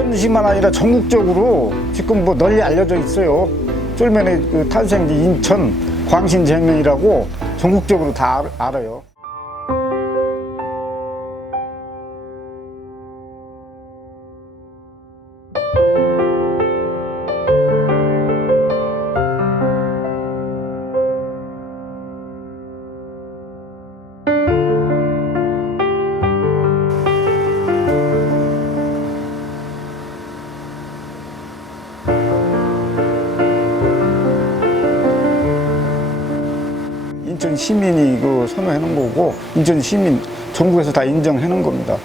인천시만 아니라 전국적으로 지금 뭐 널리 알려져 있어요. 쫄면의 그 탄생지 인천 광신냉면이라고 전국적으로 다 알- 알아요. 인천 시민이 이거 선호해 놓은 거고 인천 시민 전국에서 다 인정해 놓은 겁니다.